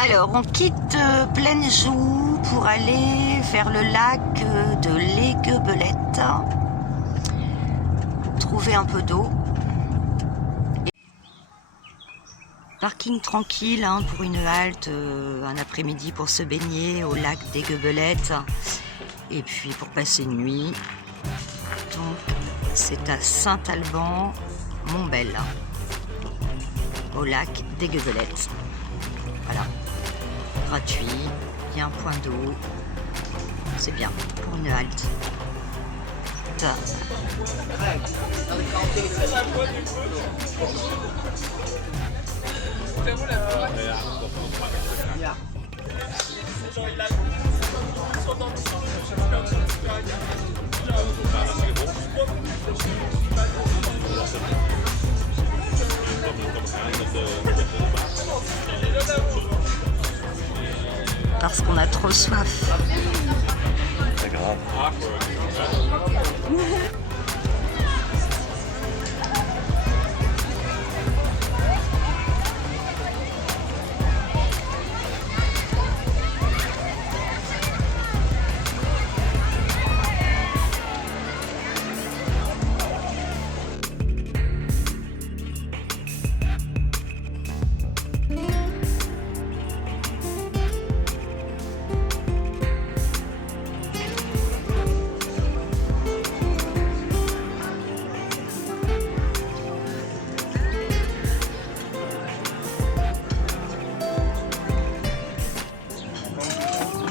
Alors, on quitte Plaine-Joux pour aller vers le lac de l'Aiguebelette, trouver un peu d'eau. Parking tranquille hein, pour une halte, un après-midi pour se baigner au lac d'Aiguebelette et puis pour passer une nuit. Donc, c'est à Saint-Alban-Montbel, au lac d'Aiguebelette. Voilà. Gratuit, il y a un point d'eau, c'est bien pour une halte. Parce qu'on a trop soif. C'est grave.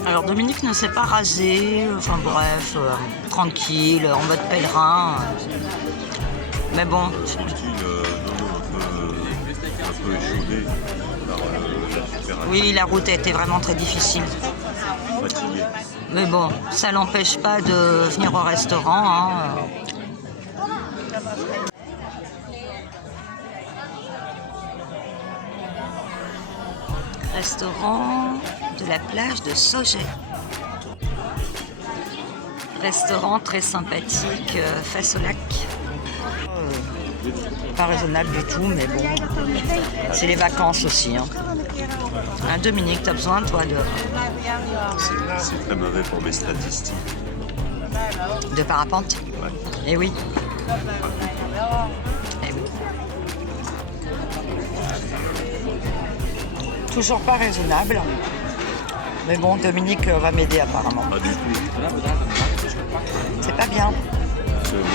Alors Dominique ne s'est pas rasé, enfin bref, tranquille, en mode pèlerin. Mais bon. Tranquille, un peu échaudé par la température. Oui, la route a été vraiment très difficile. Fatigué. Mais bon, ça l'empêche pas de venir au restaurant. Hein. Restaurant de la plage de Sauget. Restaurant très sympathique face au lac. Pas raisonnable du tout, mais bon, c'est les vacances aussi. Hein. Hein, Dominique, t'as besoin, toi, C'est très mauvais pour mes statistiques. de parapente? Ouais. Eh oui. Eh oui. Toujours pas raisonnable. Mais bon, Dominique va m'aider apparemment. Pas du tout. C'est pas bien. Ce moment.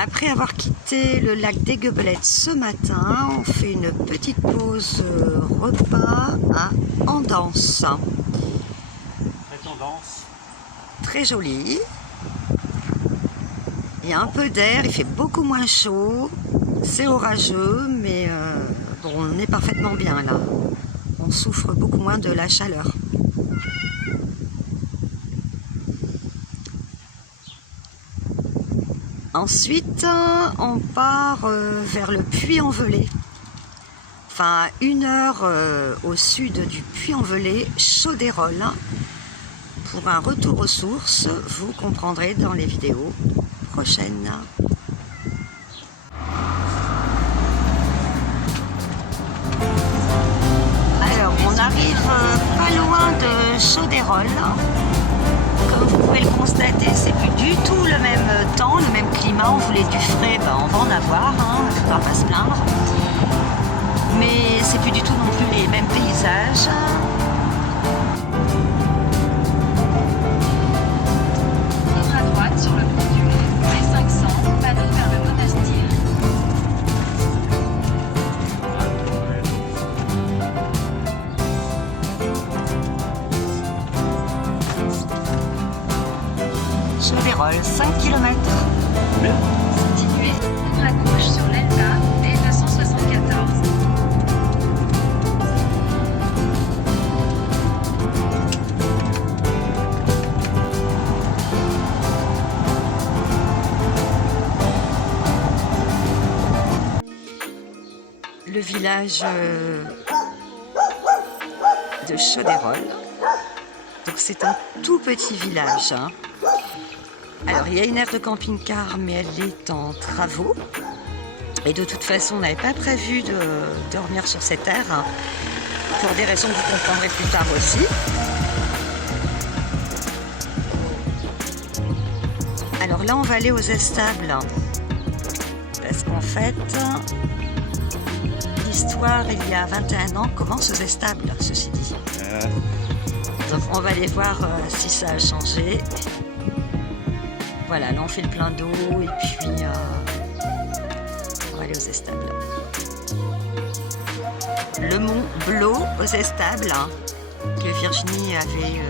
Après avoir quitté le lac d'Aiguebelette ce matin, on fait une petite pause repas à Andance. Très joli. Il y a un peu d'air, il fait beaucoup moins chaud. C'est orageux, mais bon, on est parfaitement bien là. On souffre beaucoup moins de la chaleur. Ensuite, on part vers le Puy-en-Velay. Enfin, 1 heure au sud du Puy-en-Velay, Chauderolles. Pour un retour aux sources, vous comprendrez dans les vidéos prochaines. Alors, on arrive pas loin de Chauderolles. Comme vous pouvez le constater, c'est plus du tout le même temps, le même climat. On voulait du frais, ben on va en avoir, hein, on ne va pas se plaindre. Mais c'est plus du tout non plus les mêmes paysages. À droite sur le pont du Lay, B500, panneau vers le monastir. Chauderolles, 5 km. Continuez à gauche sur l'Elba, B274. Le village de Chauderolles. Donc c'est un tout petit village. Hein. Alors, il y a une aire de camping-car, mais elle est en travaux. Et de toute façon, on n'avait pas prévu de dormir sur cette aire, hein, pour des raisons que vous comprendrez plus tard aussi. Alors là, on va aller aux estables. Parce qu'en fait, l'histoire, il y a 21 ans, commence aux estables, ceci dit. Donc on va aller voir si ça a changé. Voilà, là on fait le plein d'eau et puis on va aller aux estables. Le mont Blot aux estables, hein, que Virginie avait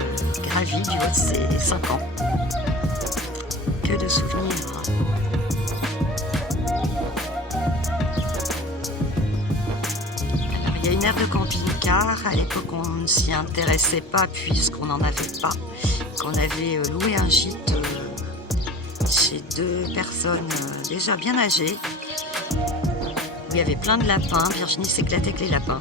gravi du haut de ses 5 ans. Que de souvenirs. Alors il y a une aire de camping-car. À l'époque on ne s'y intéressait pas puisqu'on n'en avait pas. Qu'on avait loué un gîte chez 2 personnes déjà bien âgées. Il y avait plein de lapins. Virginie s'éclatait avec les lapins.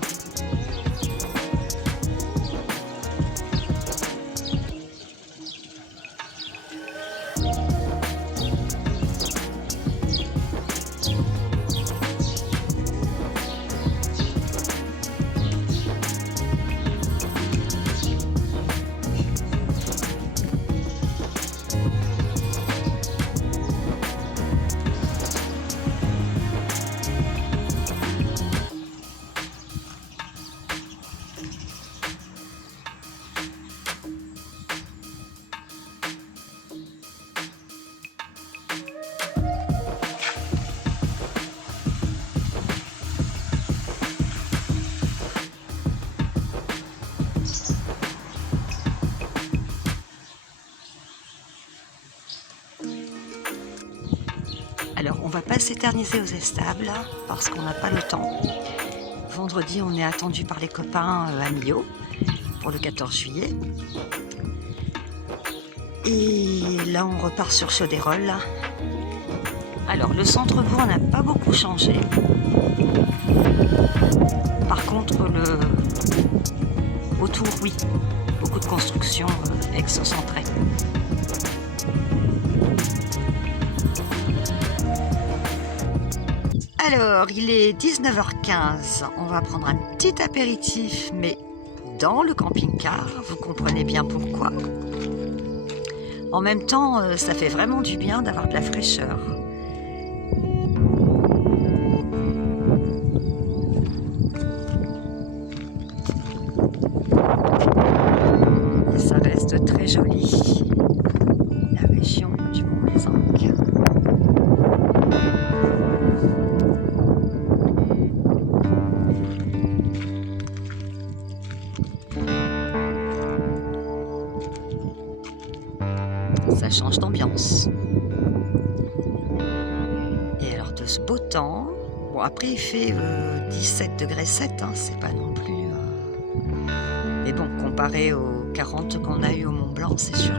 Alors, on va pas s'éterniser aux estables parce qu'on n'a pas le temps. Vendredi, on est attendu par les copains à Millau pour le 14 juillet. Et là, on repart sur Chaudérolles. Alors, le centre-bourg n'a pas beaucoup changé. Par contre, autour, oui, beaucoup de constructions excentrées. Alors, il est 19h15, on va prendre un petit apéritif, mais dans le camping-car, vous comprenez bien pourquoi. En même temps, ça fait vraiment du bien d'avoir de la fraîcheur. Et ça reste très joli, la région du Mont-Mézenc. Ça change d'ambiance. Et alors de ce beau temps, bon après il fait 17 degrés 7, hein, c'est pas non plus... Mais bon, comparé aux 40 qu'on a eu au Mont Blanc, c'est sûr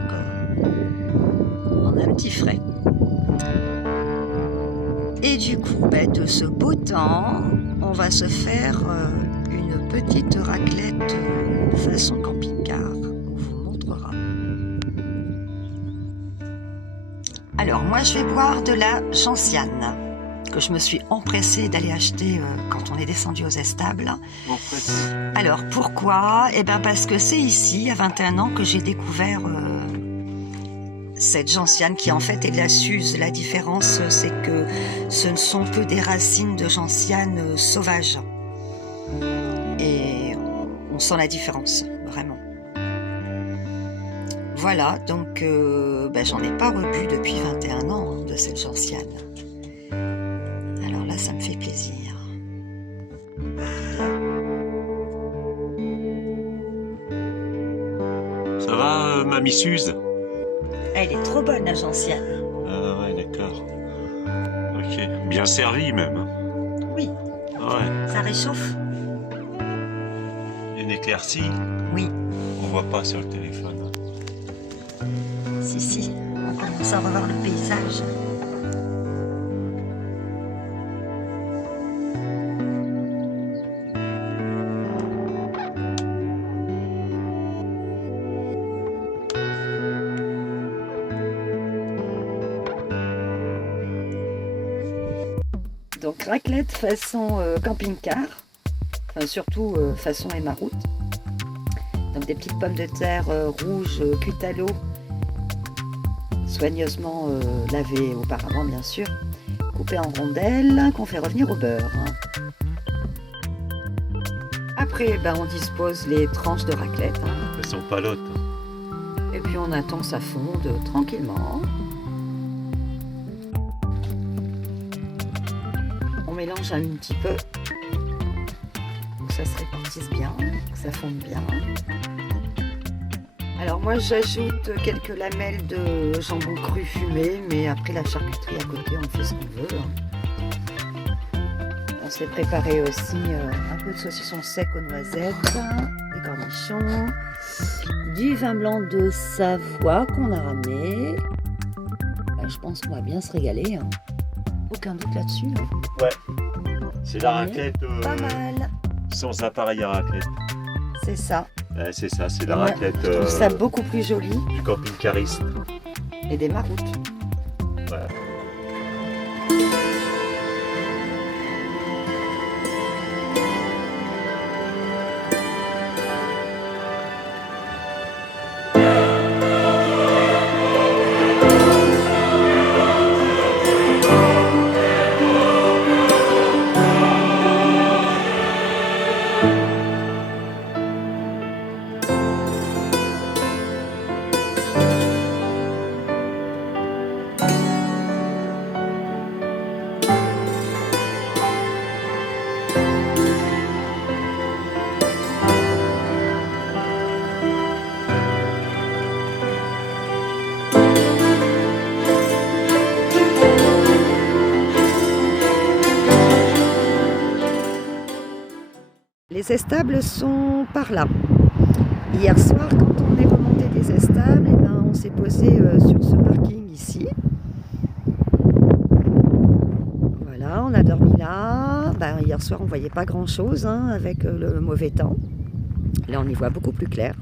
qu'on a un petit frais. Et du coup, de ce beau temps, on va se faire une petite raclette façon camping-car. On vous montrera. Alors moi je vais boire de la gentiane que je me suis empressée d'aller acheter quand on est descendu aux estables. Alors pourquoi? Eh bien parce que c'est ici, à 21 ans, que j'ai découvert cette gentiane qui en fait est de la suze. La différence c'est que ce ne sont que des racines de gentiane sauvages. Et on sent la différence, vraiment. Voilà, donc j'en ai pas rebu depuis 21 ans hein, de cette gentiane. Alors là, ça me fait plaisir. Ça va, mamie Suze? Elle est trop bonne, la gentiane. Ah ouais, d'accord. Ok, bien servi même. Oui. Ouais. Ça réchauffe? Une éclaircie? Oui. On voit pas sur le téléphone. Si, on commence à revoir le paysage. Donc raclette façon camping-car, enfin surtout façon Emma-Route. Donc des petites pommes de terre rouges cuites à l'eau, soigneusement lavées auparavant bien sûr, coupées en rondelles qu'on fait revenir au beurre. Après on dispose les tranches de raclette. Elles sont palottes. Et puis on attend que ça fonde tranquillement. On mélange un petit peu pour que ça se répartisse bien, que ça fonde bien. Alors moi j'ajoute quelques lamelles de jambon cru fumé, mais après la charcuterie à côté on fait ce qu'on veut. On s'est préparé aussi un peu de saucisson sec aux noisettes, des cornichons, du vin blanc de Savoie qu'on a ramené. Je pense qu'on va bien se régaler. Aucun doute là-dessus. Ouais. C'est la raclette Pas mal. sans appareil à raclette. C'est ça. Ouais, c'est ça, c'est la raclette Je trouve ça beaucoup plus joli. du camping-cariste. Et des maroutes. Voilà. Les estables sont par là. Hier soir, quand on est remonté des estables, on s'est posé sur ce parking ici. Voilà, on a dormi là. Hier soir, on ne voyait pas grand-chose avec le mauvais temps. Là, on y voit beaucoup plus clair.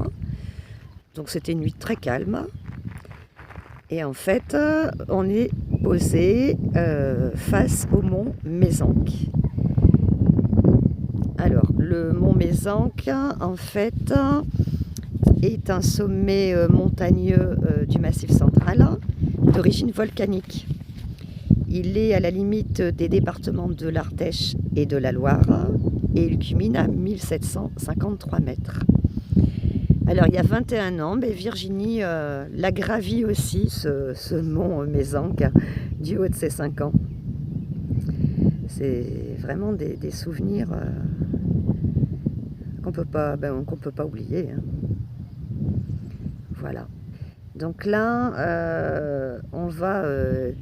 Donc, c'était une nuit très calme. Et en fait, on est posé face au mont Mézenc. Alors, le mont Mézenc, en fait, est un sommet montagneux du Massif central, d'origine volcanique. Il est à la limite des départements de l'Ardèche et de la Loire, et il culmine à 1753 mètres. Alors, il y a 21 ans, Virginie l'a gravi aussi, ce mont Mézenc, du haut de ses 5 ans. C'est vraiment des souvenirs qu'on peut pas oublier. Voilà. Donc là, on va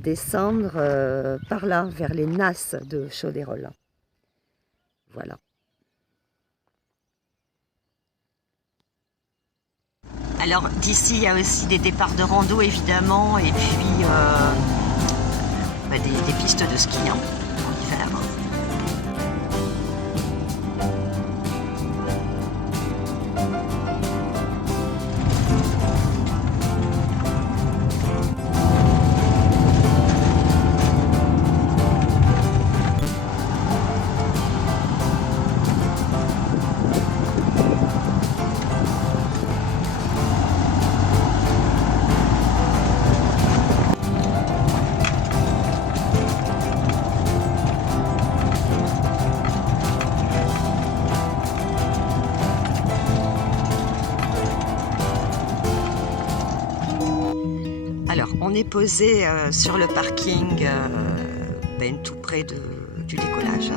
descendre par là, vers les Nasses de Chaudérolles. Voilà. Alors d'ici, il y a aussi des départs de rando évidemment, et puis des pistes de ski en hiver. Alors, on est posé sur le parking, tout près du décollage.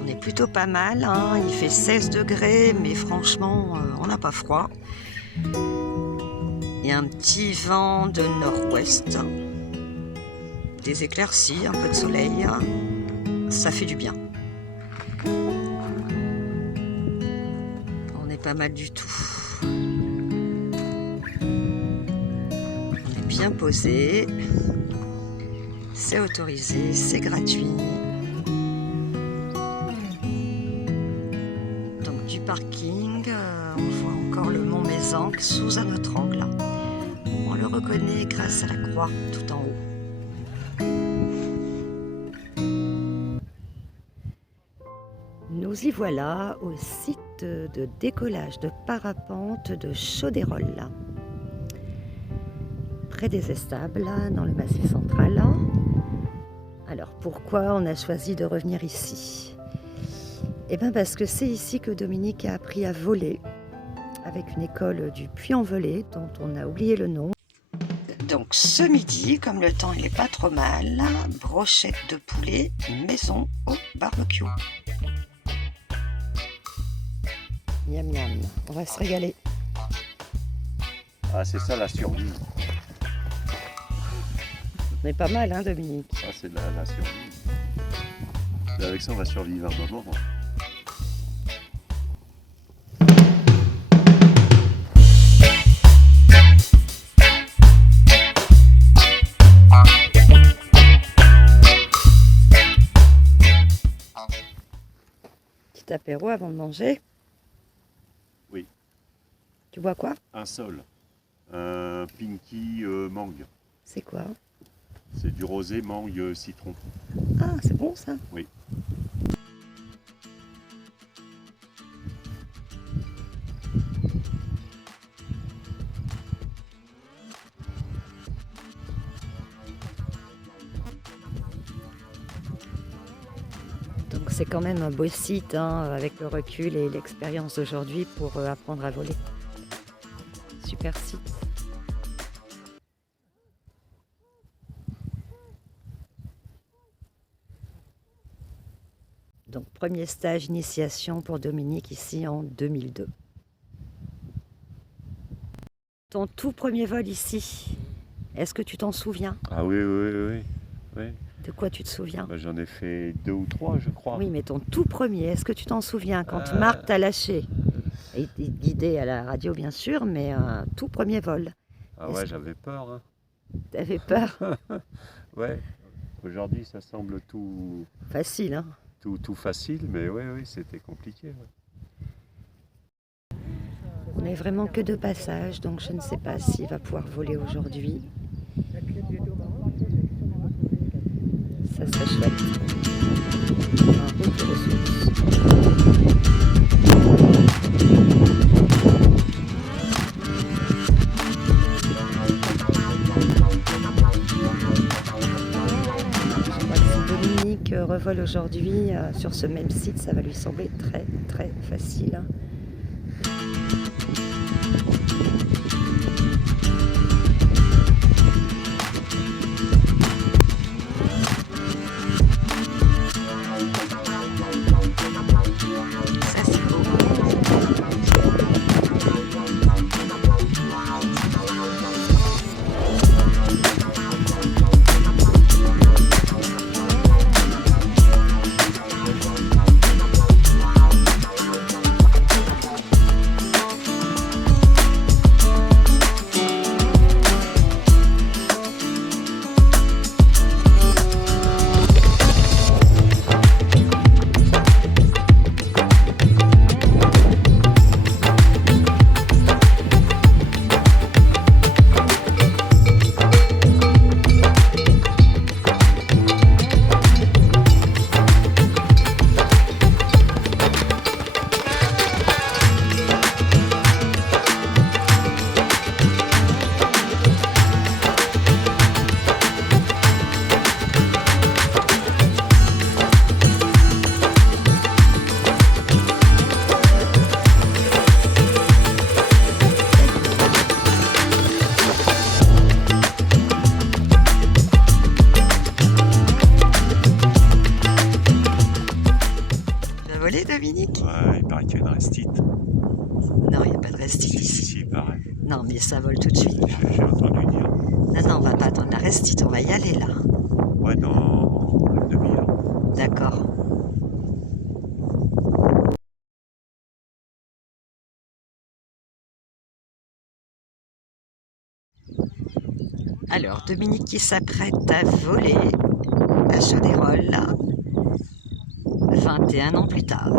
On est plutôt pas mal, il fait 16 degrés, mais franchement, on n'a pas froid. Il y a un petit vent de nord-ouest, des éclaircies, un peu de soleil, ça fait du bien. On est pas mal du tout. Bien posé, c'est autorisé, c'est gratuit. Donc du parking, on voit encore le mont Mézenc sous un autre angle. On le reconnaît grâce à la croix tout en haut. Nous y voilà au site de décollage de parapente de Chauderolles, près des Estables, dans le Massif central. Alors pourquoi on a choisi de revenir ici? Eh bien parce que c'est ici que Dominique a appris à voler, avec une école du Puy-en-Velay dont on a oublié le nom. Donc ce midi, comme le temps n'est pas trop mal, brochette de poulet maison au barbecue. Miam miam, on va se régaler. Ah, c'est ça la survie. On est pas mal, hein, Dominique? Ah, c'est la survie. Mais avec ça, on va survivre un moment. Petit apéro avant de manger? Oui. Tu bois quoi? Un sol. Un pinky mangue. C'est quoi? C'est du rosé mangue citron. Ah, c'est bon ça? Oui. Donc c'est quand même un beau site, hein, avec le recul et l'expérience d'aujourd'hui pour apprendre à voler. Super site. Donc premier stage initiation pour Dominique ici en 2002. Ton tout premier vol ici, est-ce que tu t'en souviens? Ah oui, oui, oui. Oui. De quoi tu te souviens? Bah, j'en ai fait 2 ou 3, je crois. Oui, mais ton tout premier, est-ce que tu t'en souviens quand Marc t'a lâché? Et guidé à la radio bien sûr, mais un tout premier vol. Ah ouais, j'avais peur. Hein. T'avais peur? Ouais. Aujourd'hui, ça semble tout Facile, hein? tout facile, mais oui, oui, c'était compliqué. Ouais. On n'est vraiment que de passage, donc je ne sais pas s'il va pouvoir voler aujourd'hui. Ça serait chouette. Un retour aux sources. Je crois que si Dominique revole aujourd'hui sur ce même site, ça va lui sembler très très facile. Ça c'est beau. Volé, Dominique? Ouais, il paraît qu'il y a une restite. Non, il n'y a pas de restite Si, ici. si, il paraît. Non, mais ça vole tout de suite. J'ai entendu dire. Non, non, on va pas attendre la restite, on va y aller là. Ouais, dans une demi-heure. D'accord. Alors, Dominique qui s'apprête à voler à Chauderolles, 21 ans plus tard.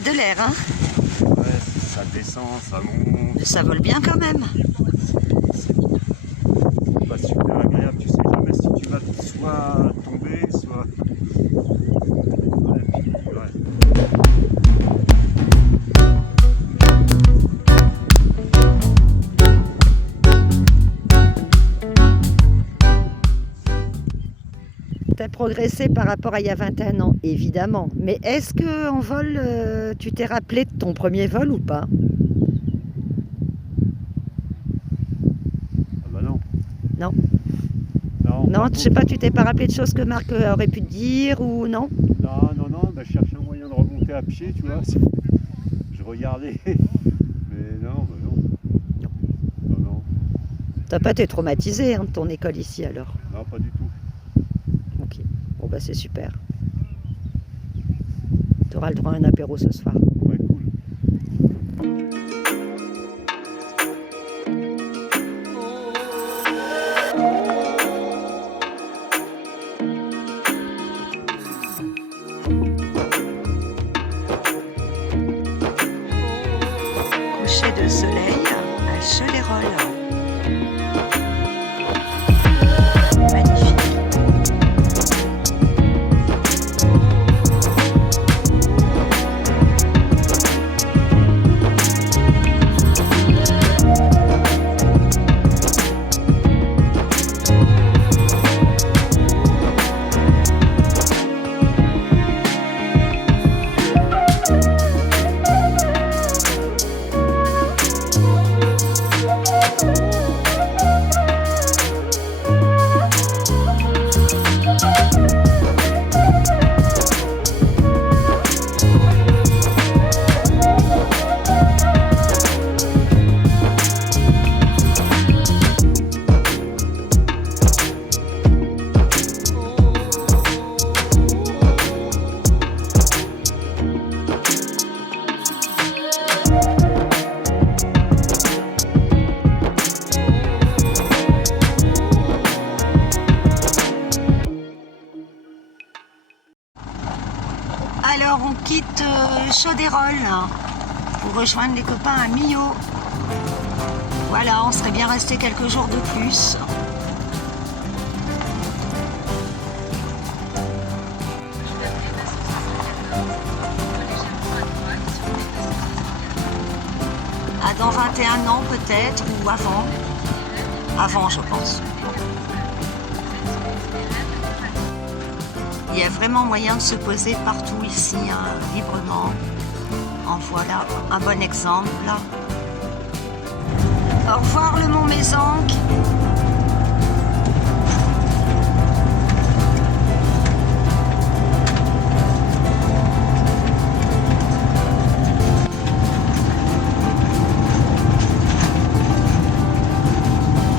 y a de l'air, hein. Ouais, ça descend, ça monte. Mais ça vole bien quand même. C'est pas super agréable, tu sais jamais si tu vas soit tomber, soit... Ouais, puis, ouais. Tu as progressé par rapport à il y a 21 ans, évidemment. Mais est-ce qu'en vol, tu t'es rappelé de ton premier vol ou pas? Ah bah non. Non. Non, Non, je sais pas, tu t'es pas rappelé de choses que Marc aurait pu te dire ou non? Non, bah, je cherchais un moyen de remonter à pied, tu vois. Je regardais, mais non, bah non. Non. T'as pas été traumatisé hein, de ton école ici alors? Non, pas du tout. Ok, bon bah c'est super. Tu auras le droit à un apéro ce soir. Ouais, cool. Coucher de soleil à Cholérolle. Magnifique. Alors on quitte Cholérolle pour rejoindre les copains à Millau. Voilà, on serait bien resté quelques jours de plus. Ah, dans 21 ans peut-être, ou avant. Avant, je pense. Il y a vraiment moyen de se poser partout ici, hein, librement. En voilà un bon exemple. Là. Au revoir le Mont Mézenc.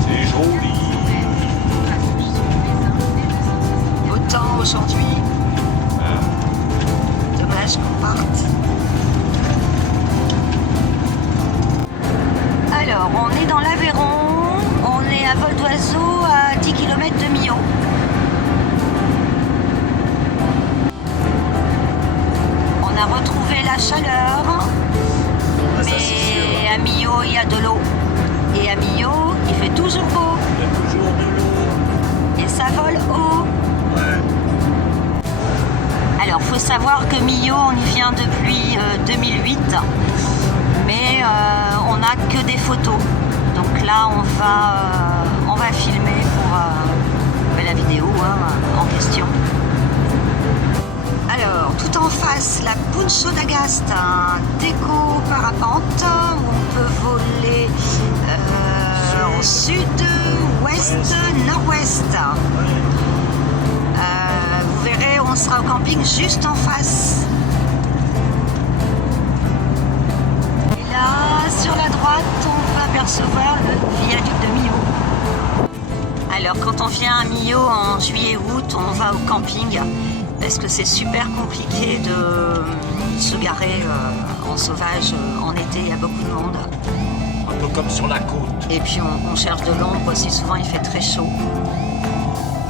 C'est joli. Beau temps aujourd'hui. Dommage qu'on parte. Alors, on est dans l'Aveyron, on est à vol d'oiseau à 10 km de Millau. On a retrouvé la chaleur, mais à Millau, il y a de l'eau. Et à Millau, il fait toujours beau. Il y a toujours de l'eau. Et ça vole haut. Ouais. Alors, faut savoir que Millau, on y vient depuis 2008. Mais on n'a que des photos. Donc là, on va filmer pour la vidéo en question. Alors, tout en face, la Puncho d'Agast, un déco parapente où on peut voler en sud, ouest, nord-ouest. Vous verrez, on sera au camping juste en face. Sur la droite, on va apercevoir le viaduc de Millau. Alors, quand on vient à Millau en juillet-août, on va au camping parce que c'est super compliqué de se garer en sauvage en été, il y a beaucoup de monde. Un peu comme sur la côte. Et puis, on cherche de l'ombre aussi, souvent il fait très chaud.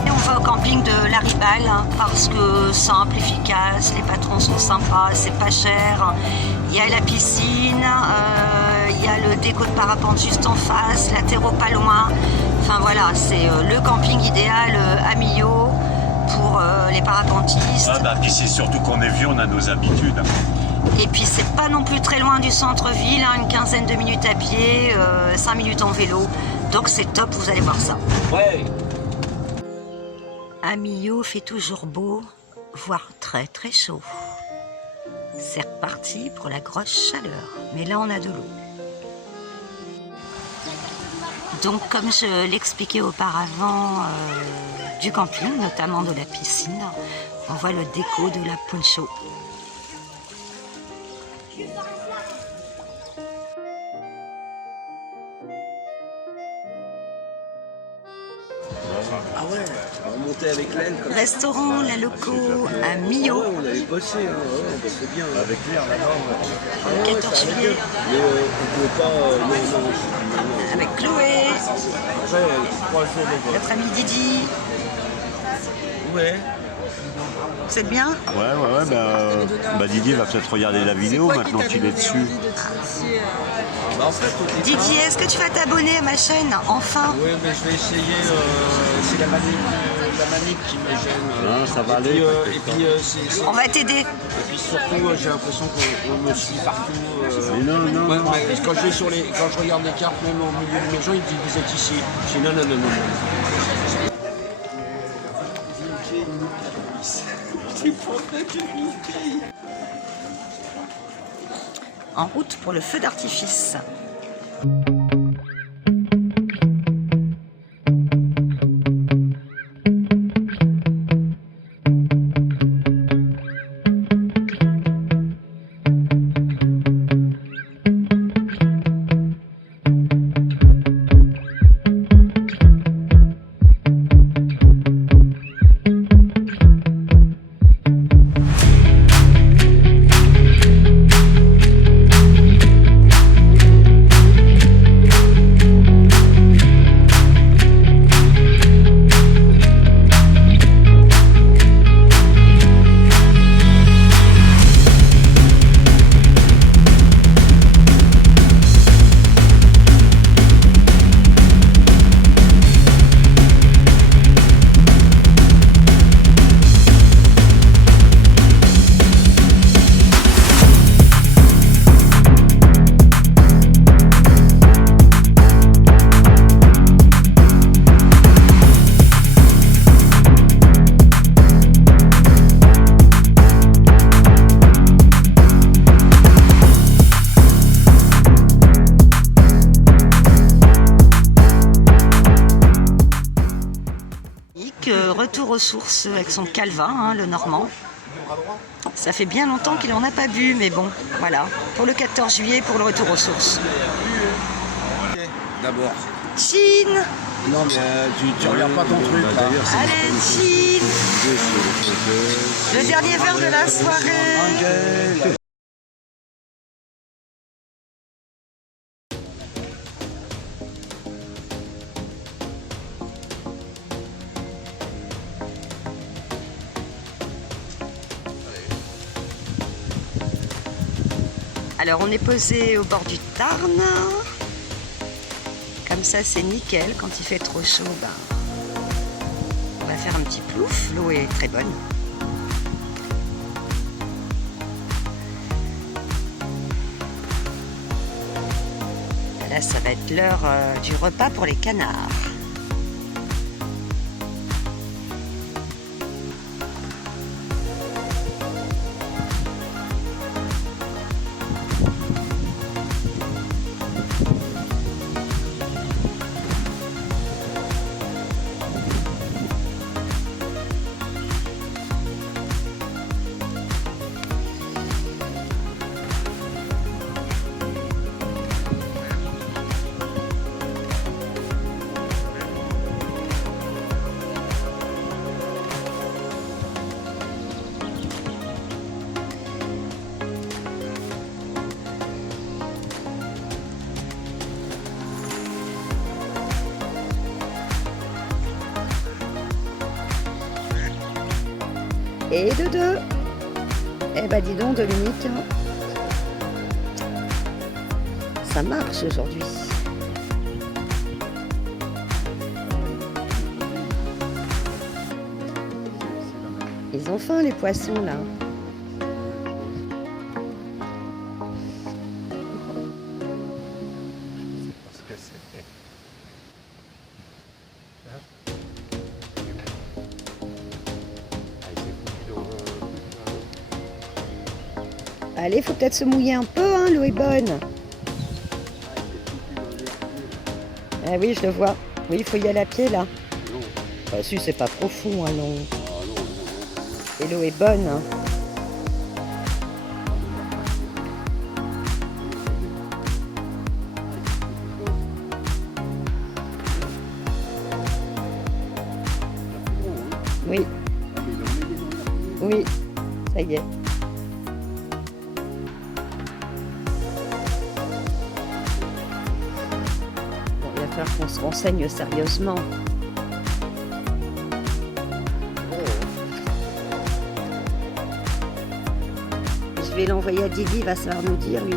Et on va au camping de Laribal hein, parce que simple, efficace, les patrons sont sympas, c'est pas cher. Il y a la piscine, il y a le déco de parapente juste en face, la terreau pas loin. Enfin voilà, c'est le camping idéal à Millau pour les parapentistes. Ah bah, puis c'est surtout qu'on est vieux, on a nos habitudes. Et puis c'est pas non plus très loin du centre-ville, hein, une quinzaine de minutes à pied, 5 minutes en vélo. Donc c'est top, vous allez voir ça. Ouais. À Millau fait toujours beau, voire très très chaud. C'est reparti pour la grosse chaleur, mais là on a de l'eau. Donc comme je l'expliquais auparavant du camping, notamment de la piscine, on voit le déco de la poncho. Ah ouais, on montait avec l'aile comme ça. Restaurant La Loco à Millau, On avait bossé, hein. Ouais, on bossait bien. Avec l'air là-bas. le 14 juillet, Mais on pouvait pas. Non. avec Chloé, Après, 3 jours de vol. notre ami Didi. Ouais. Vous êtes bien? Ouais, Didier va peut-être regarder la vidéo maintenant qu'il est dessus. Bah, en fait, au départ, Didier, est-ce que tu vas t'abonner à ma chaîne? Enfin! oui, mais je vais essayer. C'est la manip qui me gêne. Non, ça va aller, Et puis, On va t'aider. et puis surtout, j'ai l'impression qu'on me suit partout. Mais non. Quand je regarde les cartes, même au milieu de mes gens, ils disent vous êtes ici. Je dis non. En route pour le feu d'artifice. Retour aux sources avec son Calvin, hein, le Normand. Ça fait bien longtemps qu'il n'en a pas bu, mais bon, voilà. Pour le 14 juillet, pour le retour aux sources. D'abord. Chine! Non, mais tu regardes pas ton truc là. Allez, Chine! Le dernier verre de la soirée! Alors on est posé au bord du Tarn. Comme ça c'est nickel. Quand il fait trop chaud, on va faire un petit plouf. L'eau est très bonne. Là ça va être l'heure du repas pour les canards. Et de 2. Eh ben dis donc Dominique, ça marche aujourd'hui. Ils ont faim les poissons là. Parce que c'est... Allez, faut peut-être se mouiller un peu, hein, l'eau est bonne. Ah oui, je le vois. Oui, il faut y aller à pied là. Bah si, c'est pas profond, hein, non. Et l'eau est bonne. Hein. Oui. Oui, ça y est. Bon, il va falloir qu'on se renseigne sérieusement. Je vais l'envoyer à Didi, il va savoir nous dire lui.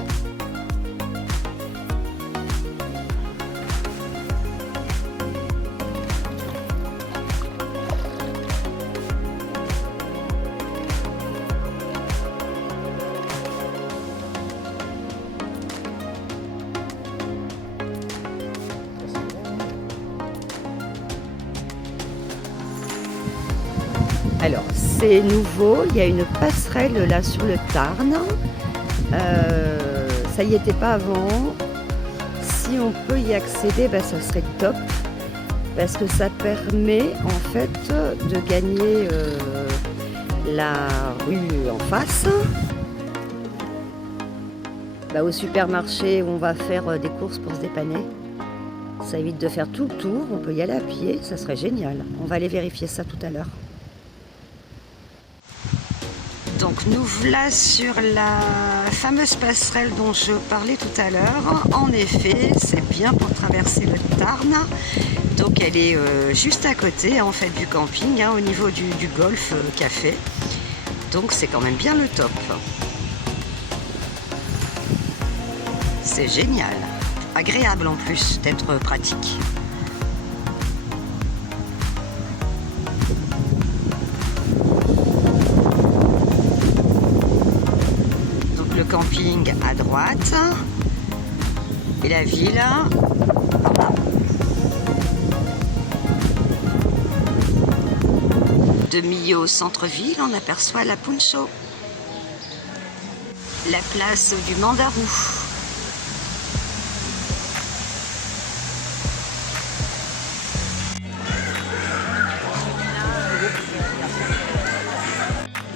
Alors, c'est nouveau, il y a une passerelle là sur le Tarn. Ça y était pas avant. Si on peut y accéder, bah, ça serait top. Parce que ça permet en fait de gagner la rue en face. Bah, au supermarché où on va faire des courses pour se dépanner. Ça évite de faire tout le tour, on peut y aller à pied, ça serait génial. On va aller vérifier ça tout à l'heure. Donc nous voilà sur la fameuse passerelle dont je parlais tout à l'heure. En effet, c'est bien pour traverser le Tarn. Donc elle est juste à côté en fait du camping, hein, au niveau du golf café. Donc c'est quand même bien le top. C'est génial. Agréable en plus d'être pratique. Donc le camping à droite et la ville. De milieu au centre-ville, on aperçoit la Puncho, la place du Mandarou.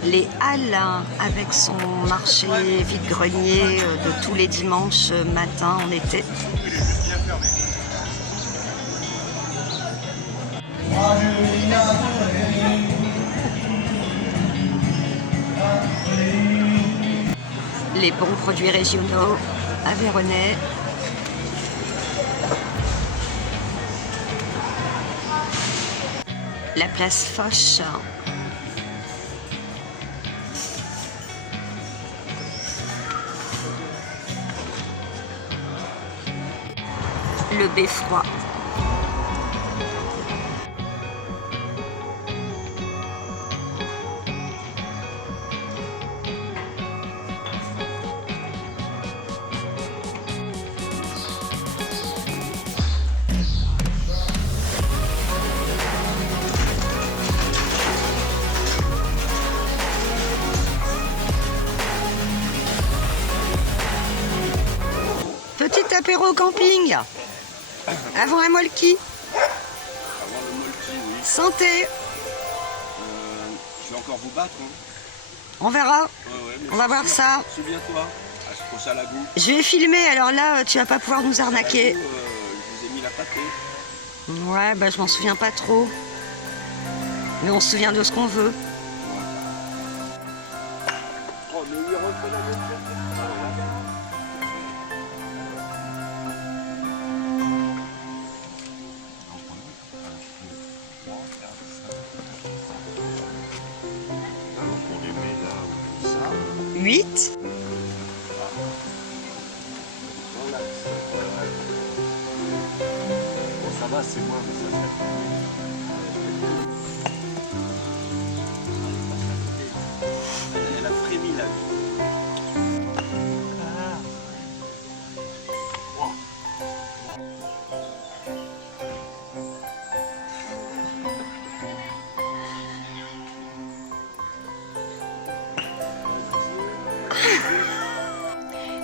Les Halles, avec son marché vide-grenier de tous les dimanches matin en été. Les bons produits régionaux aveyronnais. La place Foch. Le beffroi. Petit apéro au camping. Avant un molki. Avant le multi, oui. Santé. Je vais encore vous battre. Hein. On verra. Mais On va voir ça. Souviens-toi, à Prochalago. Je vais filmer, alors là, tu vas pas pouvoir nous arnaquer. Je vous ai mis la pâtée. Ouais, bah je m'en souviens pas trop. Mais on se souvient de ce qu'on veut. Oh, mais il refait la même chose. 8. Bon, ça va, c'est moi, mais ça fait. Elle a frémi là.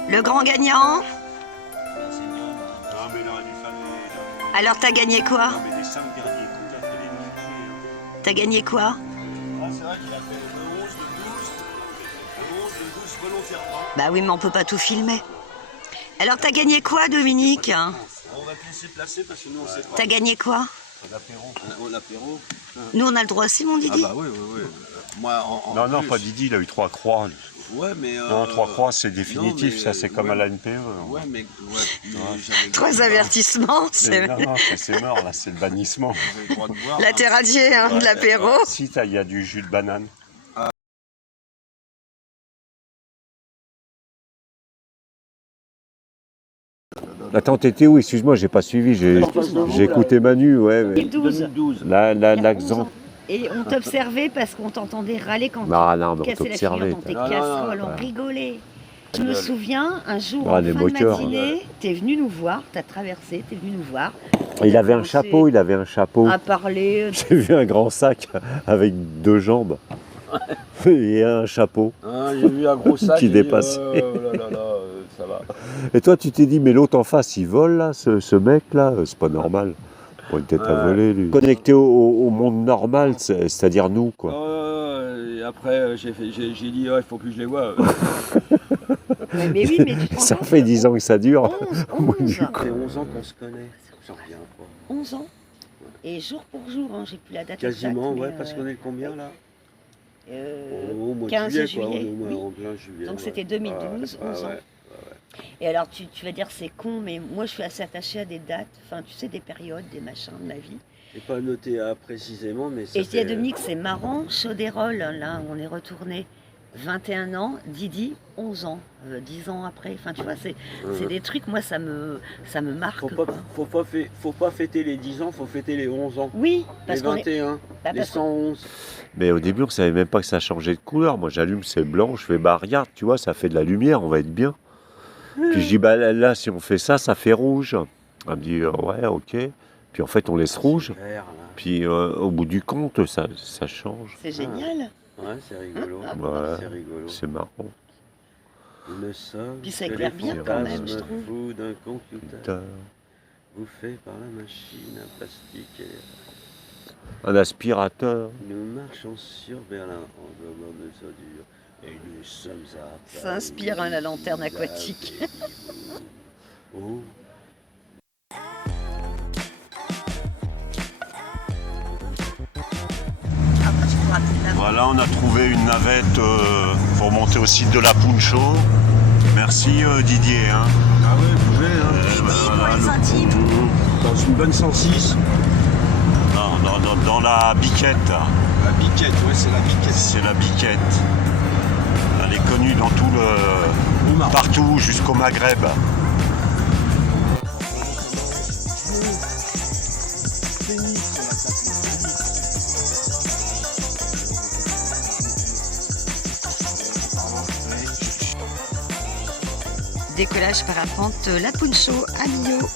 Le grand gagnant. Non, mais il aurait dû faire les. Alors t'as gagné quoi? Non, mais les 5 derniers coups, t'as fait les minutes. T'as gagné quoi? Ah, c'est vrai qu'il a fait le 11, le 12. Le 11, le 12 volontairement. Bah oui, mais on peut pas tout filmer. Alors t'as gagné quoi, Dominique? On va te laisser placer parce que nous, on sait pas. T'as gagné quoi? L'apéro. L'apéro. Nous on a le droit aussi, mon Ah, Didi? bah oui. Moi, Non, non, plus. pas Didi, il a eu 3 croix. lui. Ouais, mais. Non, 3 croix, c'est définitif, non, mais, ça, c'est comme ouais. à la NPE. Ouais, mais j'avais 3 avertissements, c'est Non, non, c'est mort, là, c'est le bannissement. j'avais le droit de boire. la terradier hein, de l'apéro. Si, il y a du jus de banane. Attends, t'étais où? Excuse-moi, j'ai pas suivi, j'ai écouté Manu, ouais. Mais... 2012. L'accent. Et on t'observait parce qu'on t'entendait râler quand Non, non, tu mais on cassais la cheville t'observait. dans tes Non, non, casseroles, non. on rigolait. Je me souviens, un jour, Ah, en les fin moqueurs. de matinée, t'es venu nous voir, t'as traversé, t'es venu nous voir. Il avait un chapeau, il avait un chapeau. À parler. J'ai vu un grand sac avec 2 jambes et un chapeau. Hein, j'ai vu un gros sac Qui j'ai dit, dépassait. oh là là là, ça va. Et toi, tu t'es dit, mais l'autre en face, il vole là, ce mec-là, c'est pas normal. Pour une tête à voler, lui. Connecté au monde normal, c'est-à-dire nous, quoi. Et après, j'ai dit, oh, il faut que je les vois. Mais oui, mais tu te rends Ça compte fait que 10 ans que ça dure. 11 Ça fait 11 ans qu'on se connaît. J'en reviens pas. 11 ans. Et jour pour jour, hein, j'ai plus la date Quasiment, exacte, ouais, mais, parce qu'on est le combien là euh, Au mois 15 de juillet, quoi. juillet, On est oui. en plein juillet. Donc ouais. c'était 2012, 11 ans. Ouais. Et alors tu vas dire c'est con, mais moi je suis assez attachée à des dates, enfin tu sais, des périodes, des machins de ma vie. J'ai pas noté précisément, mais ça Et je dis à fait- Dominique, c'est marrant, Chaudérol, là où on est retourné, 21 ans, Didi, 11 ans, 10 ans après. Enfin, tu vois, c'est des trucs, moi, ça me marque. Faut pas fêter les 10 ans, faut fêter les 11 ans. Oui, parce Les qu'on est... 21, Bah, les parce qu'on- 111. Mais au début, on savait même pas que ça changeait de couleur. Moi, j'allume, c'est blanc, je fais, bah regarde, tu vois, ça fait de la lumière, on va être bien. Puis je dis, bah là, si on fait ça, ça fait rouge. Elle me dit, ouais, ok. Puis en fait, on laisse rouge. Vert, là. Puis au bout du compte, ça change. C'est génial. Ouais, c'est rigolo. Ouais, C'est rigolo. c'est marrant. Nous ne sommes Puis ça que éclaire les bien quand même, fantasmes je trouve. fous d'un computer Putain. bouffé par la machine à plastique. Et Un aspirateur. nous marchons sur Berlin en dehors de mesure et nous sommes à Ça inspire, hein, la lanterne aquatique. Oh. Voilà, on a trouvé une navette pour monter au site de la Puncho. Merci Didier. Hein. Ah ouais, bougez, hein. Voilà, Dans une bonne 106. dans la biquette. La biquette, ouais, c'est la biquette. C'est la biquette. Elle est connue dans tout le... partout jusqu'au Maghreb. Décollage parapente La Puncho à Millau.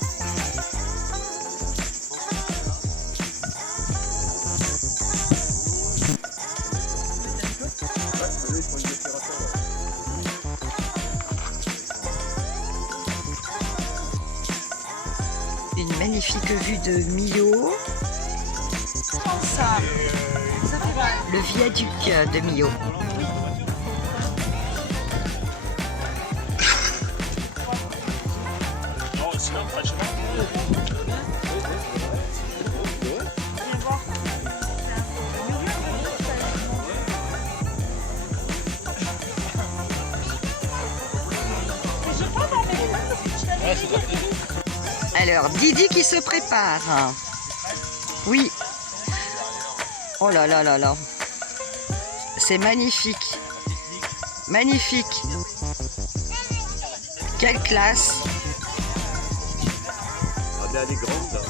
Une magnifique vue de Millau. Le viaduc de Millau. Alors, Didi qui se prépare. Oui. Oh là là là là. C'est magnifique. Magnifique. Quelle classe. Ah, mais elle est grande.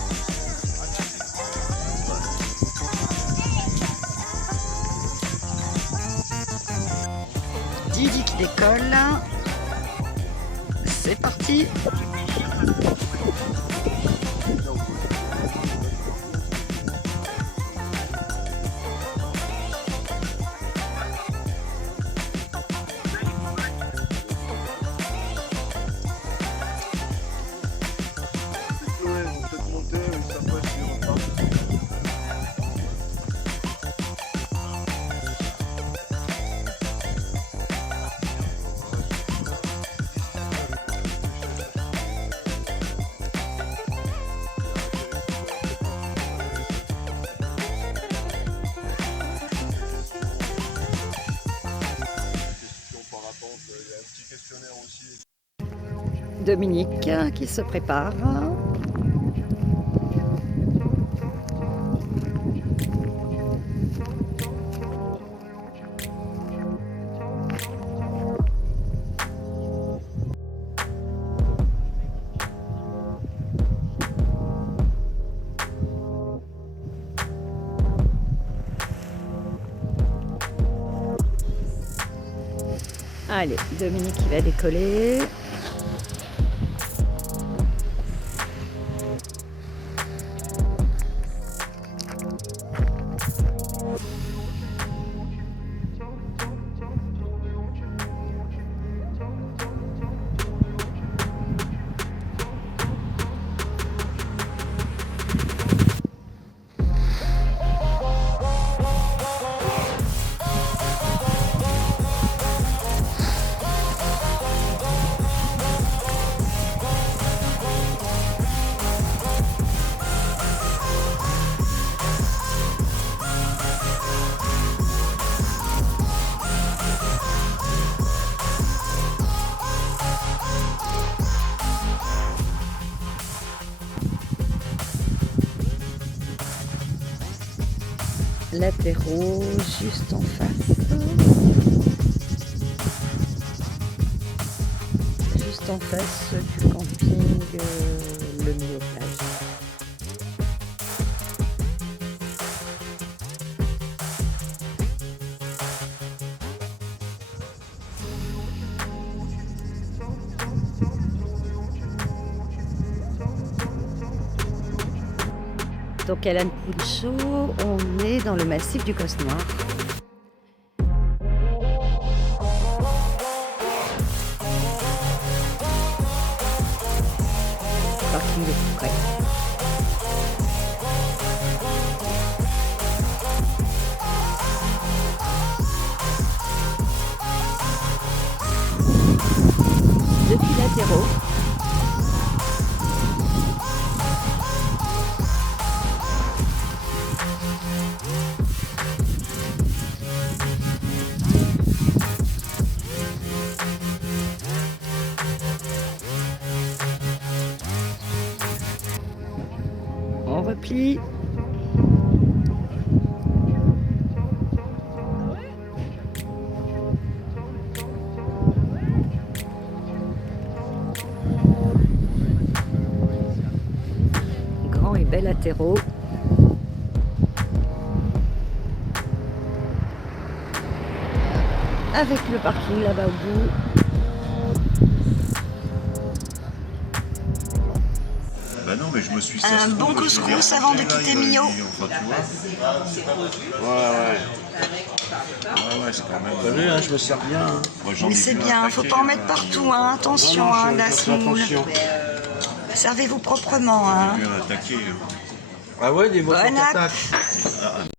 Didi qui décolle. C'est parti. Dominique qui se prépare. Allez, Dominique qui va décoller. Latéraux juste en face. Juste en face du camping Le Myoplage. Donc à Alan Puncho, on est dans le massif du Causse Noir. Parking de tout près. Depuis latéraux. On replie. Grand et bel latéraux. Avec le parking là-bas au bout. Bah non, mais je me suis Un bon couscous avant de quitter Millau. Enfin, tu vois. Ouais. Ouais, c'est quand même. T'as vu, hein, je me sers bien. Hein. Moi, j'en ai Mais c'est vu un bien, faut paquet, pas en mettre partout, hein. Attention, Non, hein, je la fais semoule. attention. Servez-vous proprement, hein. J'ai vu un attaqué. Ah ouais, des motos Bon app. d'attaque.